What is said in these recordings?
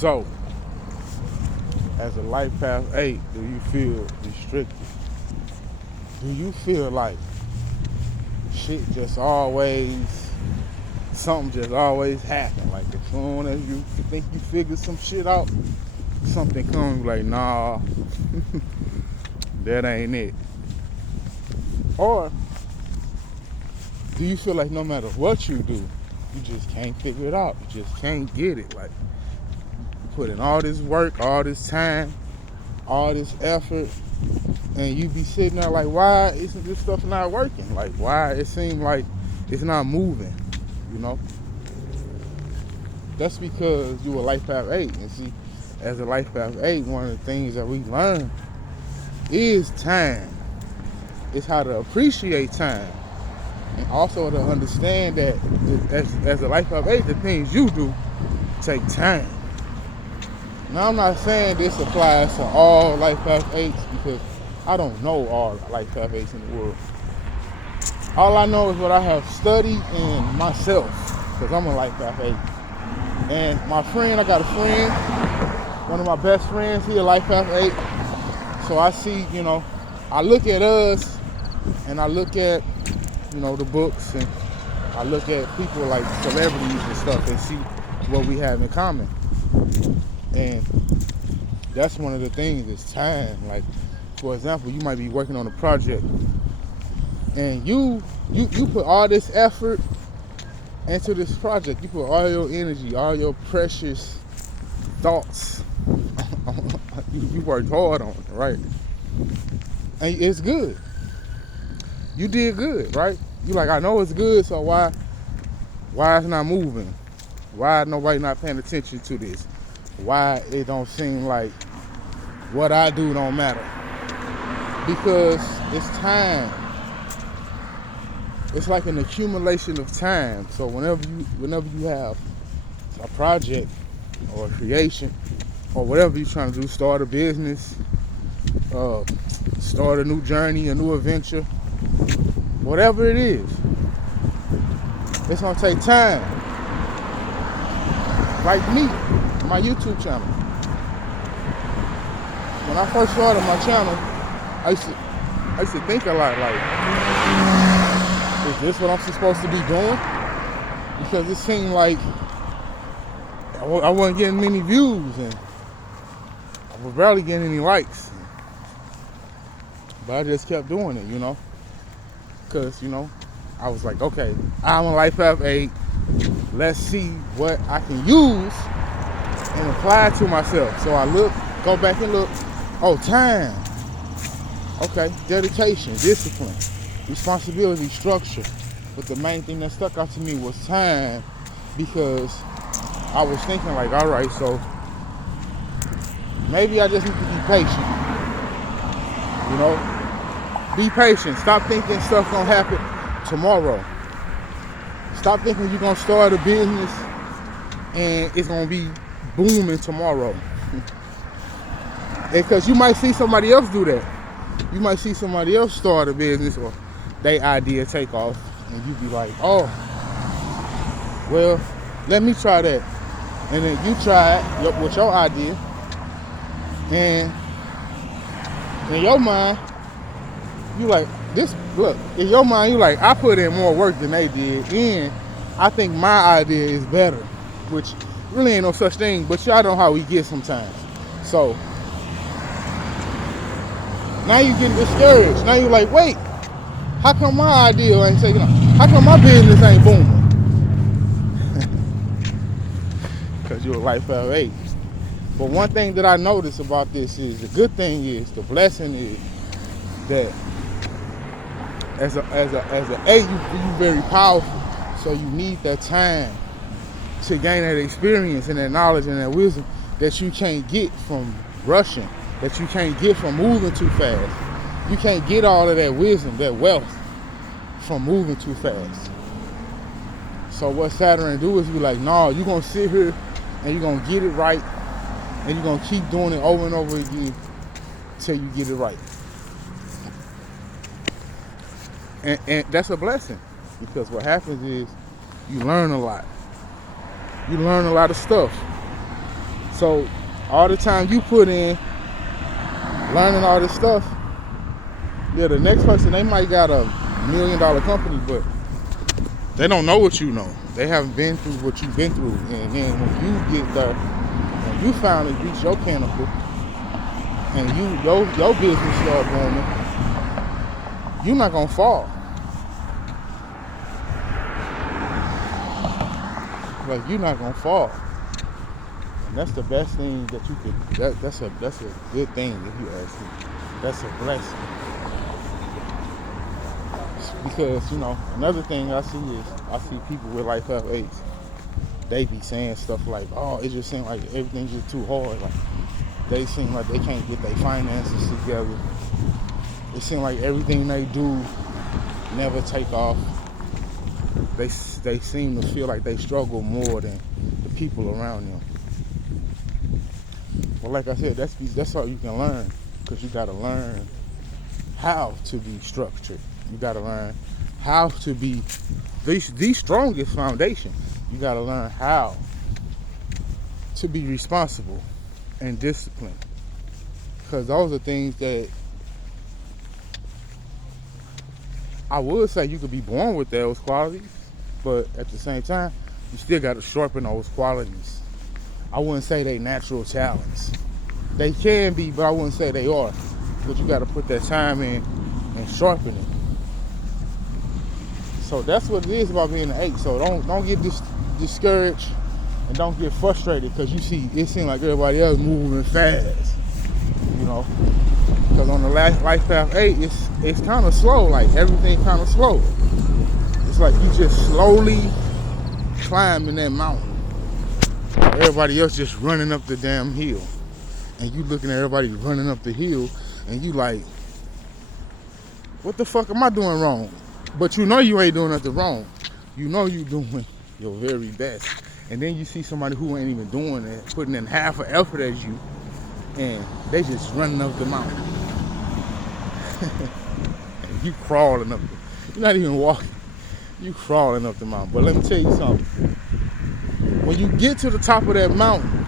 So, as a life path 8, do you feel restricted? Do you feel like shit just always, something just always happen? Like as soon as you think you figured some shit out, something comes like, nah, that ain't it. Or do you feel like no matter what you do, you just can't figure it out? You just can't get it. Like you put in all this work, all this time, all this effort, and you be sitting there like, why isn't this stuff not working? Like why it seems like it's not moving, you know? That's because you a life path 8. And see, as a life path 8, one of the things that we learn is time. It's how to appreciate time. And also to understand that as a life path 8, the things you do take time. Now, I'm not saying this applies to all life path 8s because I don't know all life path 8s in the world. All I know is what I have studied in myself, because I'm a life path 8. And my friend, I got a friend, one of my best friends, he a life path 8. So I see, I look at us and I look at, the books, and I look at people like celebrities and stuff and see what we have in common. And that's one of the things is time. Like, for example, you might be working on a project and you put all this effort into this project. You put all your energy, all your precious thoughts. You worked hard on it, right? And it's good. You did good, right? You like, I know it's good, so why it's not moving? Why nobody not paying attention to this? Why it don't seem like what I do don't matter? Because it's time. It's like an accumulation of time. So whenever you have a project or a creation or whatever you're trying to do, start a business, start a new journey, a new adventure, whatever it is, it's gonna take time. Like me, my YouTube channel. When I first started my channel, I used to think a lot like, is this what I'm supposed to be doing? Because it seemed like I wasn't getting many views and I was barely getting any likes. But I just kept doing it, Because, I was like, okay, I'm a life path 8. Let's see what I can use and apply to myself. So I go back and look. Oh, time. Okay, dedication, discipline, responsibility, structure. But the main thing that stuck out to me was time, because I was thinking like, all right, so maybe I just need to be patient. Be patient. Stop thinking stuff gonna happen tomorrow. Stop thinking you're gonna start a business and it's gonna be booming tomorrow. Because you might see somebody else do that. You might see somebody else start a business or their idea take off, and you be like, oh, well, let me try that. And then you try it with your idea, and in your mind, you like, in your mind, you like, I put in more work than they did, and I think my idea is better, which really ain't no such thing, but y'all know how we get sometimes. So now you getting discouraged. Now you're like, wait, how come my idea ain't taking off? How come my business ain't booming? Because you're a life path 8. But one thing that I noticed about this is, the good thing is, the blessing is that as an 8, you very powerful. So you need that time to gain that experience and that knowledge and that wisdom that you can't get from rushing, that you can't get from moving too fast. You can't get all of that wisdom, that wealth, from moving too fast. So what Saturn do is be like, no, you're going to sit here and you're going to get it right, and you're going to keep doing it over and over again till you get it right. And that's a blessing, because what happens is you learn a lot. You learn a lot of stuff. So all the time you put in learning all this stuff, yeah, the next person, they might got a $1 million company, but they don't know what you know. They haven't been through what you've been through. And then when you get there, when you finally reach your pinnacle, and your business start booming, you're not gonna fall. Like, you're not gonna fall. And that's the best thing that you could. That's a good thing if you ask me. That's a blessing. Because, another thing I see is I see people with life path 8s. They be saying stuff like, "Oh, it just seems like everything's just too hard." Like, they seem like they can't get their finances together. It seems like everything they do never take off. They seem to feel like they struggle more than the people around them. Well, like I said, that's all you can learn, because you got to learn how to be structured. You got to learn how to be the strongest foundation. You got to learn how to be responsible and disciplined, because those are things that I would say you could be born with those qualities, but at the same time, you still got to sharpen those qualities. I wouldn't say they natural talents. They can be, but I wouldn't say they are. But you got to put that time in and sharpen it. So that's what it is about being an 8. So don't get discouraged and don't get frustrated because you see it seems like everybody else moving fast. Because on the life path 8, it's kind of slow. Like, everything kind of slow. It's like you just slowly climbing that mountain. Everybody else just running up the damn hill, and you looking at everybody running up the hill, and you like, what the fuck am I doing wrong? But you ain't doing nothing wrong. You doing your very best. And then you see somebody who ain't even doing it, putting in half an effort as you, and they just running up the mountain. And you crawling up it. You're not even walking. You crawling up the mountain. But let me tell you something. When you get to the top of that mountain,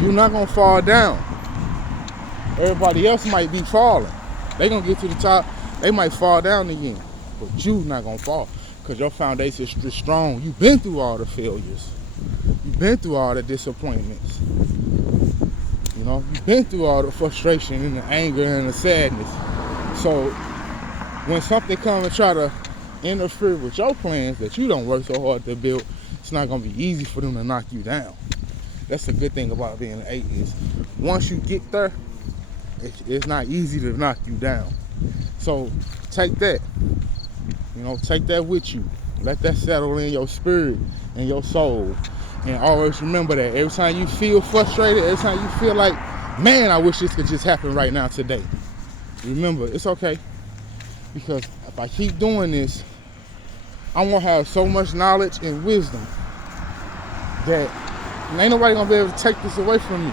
you're not gonna fall down. Everybody else might be falling. They gonna get to the top, they might fall down again. But you not gonna fall, because your foundation is strong. You've been through all the failures. You've been through all the disappointments. You've been through all the frustration and the anger and the sadness. So when something comes and try to interfere with your plans that you don't work so hard to build, it's not gonna be easy for them to knock you down. That's the good thing about being an 8 is once you get there, it's not easy to knock you down. So take that. Take that with you. Let that settle in your spirit and your soul. And always remember that every time you feel frustrated, every time you feel like, man, I wish this could just happen right now today, remember, it's okay. Because if I keep doing this, I'm going to have so much knowledge and wisdom that ain't nobody going to be able to take this away from me.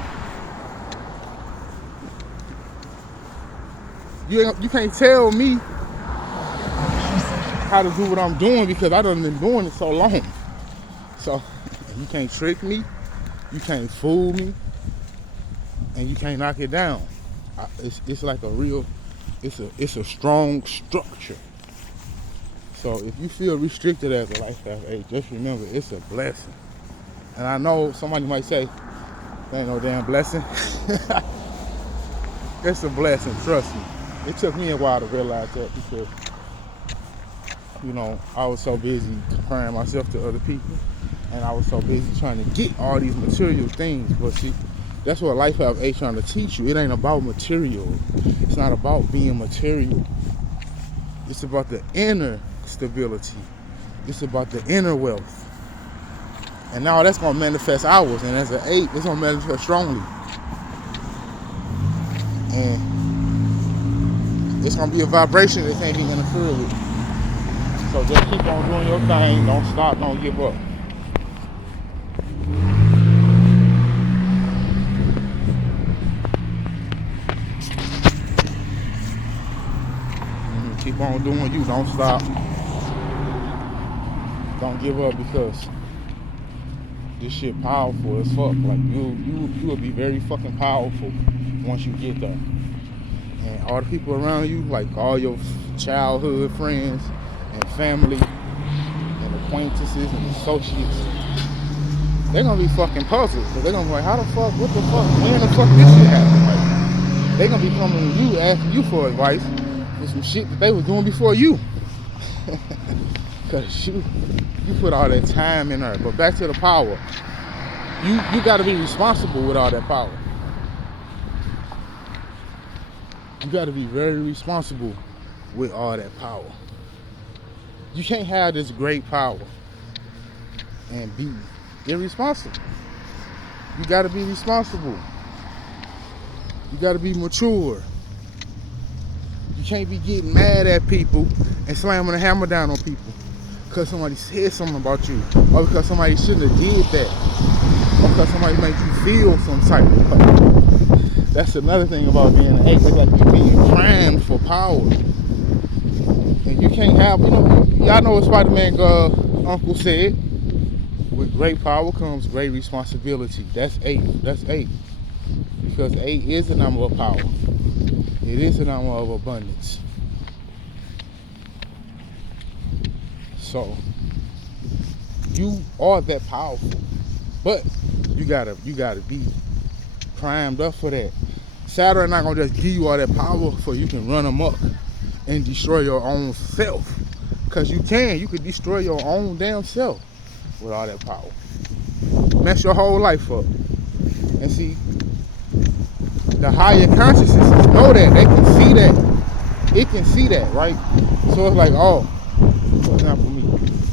You can't tell me how to do what I'm doing, because I done been doing it so long. So you can't trick me, you can't fool me, and you can't knock it down. It's like it's a strong structure. So if you feel restricted as a life path 8, just remember it's a blessing. And I know somebody might say, that ain't no damn blessing. It's a blessing, trust me. It took me a while to realize that, because I was so busy comparing myself to other people, and I was so busy trying to get all these material things. But see, that's what life path 8 trying to teach you. It ain't about material. It's not about being material. It's about the inner stability. It's about the inner wealth. And now that's going to manifest ours. And as an 8, it's going to manifest strongly. And it's going to be a vibration that can't be interfered with. So just keep on doing your thing. Don't stop. Don't give up. Keep on doing you. Don't stop. Don't give up, because this shit powerful as fuck. Like you will be very fucking powerful once you get there. And all the people around you, like all your childhood friends and family and acquaintances and associates, they're gonna be fucking puzzled. Cause they're gonna be like, how the fuck, what the fuck, when the fuck this shit happened? Like, they're gonna be coming to you, asking you for advice for some shit that they was doing before you. Cause you put all that time in there. But back to the power. You gotta be responsible with all that power. You gotta be very responsible with all that power. You can't have this great power and be irresponsible. You gotta be responsible. You gotta be mature. You can't be getting mad at people and slamming a hammer down on people because somebody said something about you, or because somebody shouldn't have did that, or because somebody made you feel some type of way. That's another thing about being an 8. It's like you being primed for power. And you can't have, y'all know what Spider-Man uncle said, with great power comes great responsibility. That's 8. That's 8. Because 8 is the number of power. It is the number of abundance. So you are that powerful. But you gotta be primed up for that. Saturn not gonna just give you all that power so you can run amok and destroy your own self. Cause you could destroy your own damn self with all that power. Mess your whole life up. And see, the higher consciousnesses know that. They can see that. It can see that, right? So it's like, oh, for example, me,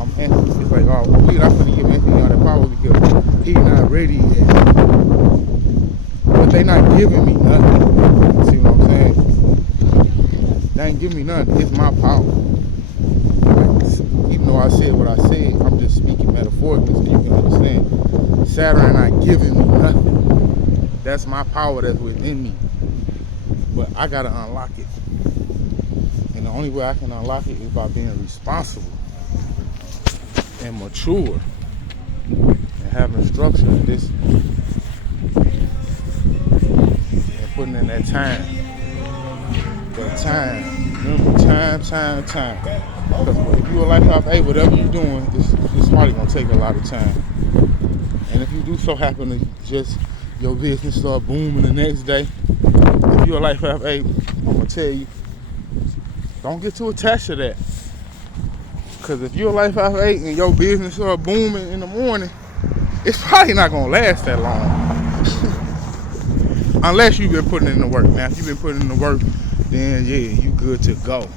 I'm Anthony. It's like, oh, well, we're not gonna give Anthony all that power because he's not ready yet. But they not giving me nothing. See what I'm saying? They ain't giving me nothing. It's my power. Like, even though I said what I said, I'm just speaking metaphorically so you can understand. Saturn not giving me nothing. That's my power that's within me. But I gotta unlock it. And the only way I can unlock it is by being responsible and mature and having structure in this and putting in that time. That time. Remember, time. Because if you're a lifetime 8, whatever you're doing, it's probably gonna take a lot of time. And if you do so happen to just your business start booming the next day, if you're a lifetime 8, I'm gonna tell you, don't get too attached to that. Because if you're a lifetime 8 and your business start booming in the morning, it's probably not gonna last that long. Unless you've been putting in the work. Now, if you've been putting in the work, then yeah, you good to go.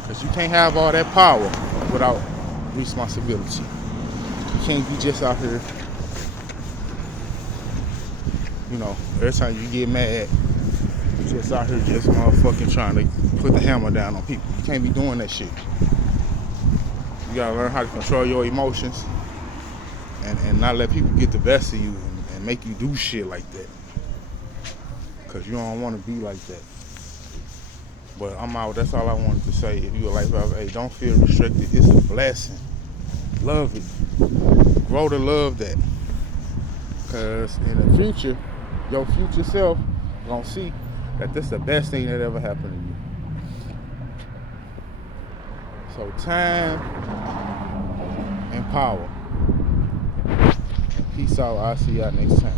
Because you can't have all that power without responsibility. You can't be just out here, every time you get mad, you just out here just motherfucking trying to put the hammer down on people. You can't be doing that shit. You gotta learn how to control your emotions and not let people get the best of you and make you do shit like that. Because you don't want to be like that. But I'm out. That's all I wanted to say. If you're a lifetime 8, don't feel restricted. It's a blessing. Love it. Grow to love that. Because in the future, your future self gonna see that this is the best thing that ever happened to you. So time and power. And peace out. I'll see y'all next time.